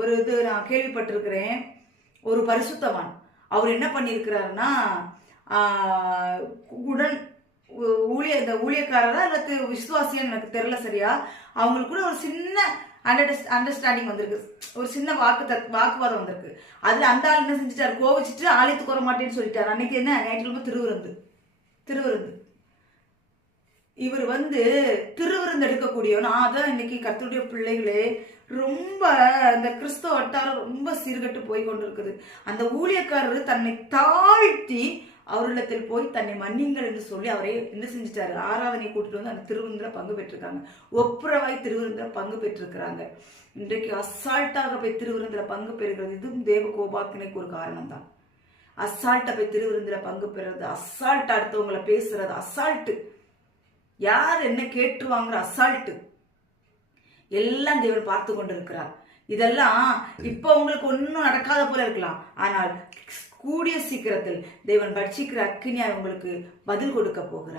ஒரு இது நான் கேள்விப்பட்டிருக்கிறேன். ஒரு பரிசுத்தவான் அவர் என்ன பண்ணியிருக்கிறாருன்னா, உடன் இந்த ஊழியக்காரரா அல்லது விசுவாசியான்னு எனக்கு தெரியல சரியா. அவங்களுக்கு கூட ஒரு சின்ன அண்டர்ஸ்டாண்டிங் வந்திருக்கு, ஒரு சின்ன வாக்குவாதம் வந்திருக்கு. அதுல அந்த ஆள் என்ன செஞ்சுட்டாரு, கோவிச்சுட்டு ஆலயத்துக்கு வர மாட்டேன்னு சொல்லிட்டாரு. அன்னைக்கு என்ன ஞாயிற்றுக்கிழமை திருவிருந்து. இவர் திருவிருந்து எடுக்கக்கூடியவன். அதான் இன்னைக்கு கர்த்தருடைய பிள்ளைகளே ரொம்ப அந்த கிறிஸ்தவ வட்டாரம் ரொம்ப சீர்கட்டு போய் கொண்டிருக்குது. அந்த ஊழியக்காரர் தன்னை தாழ்த்தி அவரிடத்தில் போய் தன்னை மன்னிங்கள் என்று சொல்லி அவரே என்ன செஞ்சிட்டாரு, ஆராதனை கூட்டிட்டு வந்து அந்த திருவிருந்தில பங்கு பெற்றிருக்காங்க. ஒப்புரவாய் திருவிருந்தில பங்கு பெற்றிருக்கிறாங்க. இன்றைக்கு அசால்ட்டாக போய் திருவிருந்தில பங்கு பெறுகிறது இதுவும் தேவ கோபாக்கினைக்கு ஒரு காரணம் தான். அசால்ட்டா போய் திருவிருந்தில பங்கு பெறுறது, அசால்ட் அடுத்தவங்களை பேசுறது, அசால்ட்டு யார் என்ன கேட்டுருவாங்கிற அசால்ட்டு எல்லாம் தேவன் பார்த்து கொண்டிருக்கிறார். இதெல்லாம் இப்ப உங்களுக்கு ஒன்னும் நடக்காத போல இருக்கலாம், ஆனால் கூடிய சீக்கிரத்தில் தேவன் பட்சிக்கிற அக்கினியாய் உங்களுக்கு பதில் கொடுக்க போகிறார்.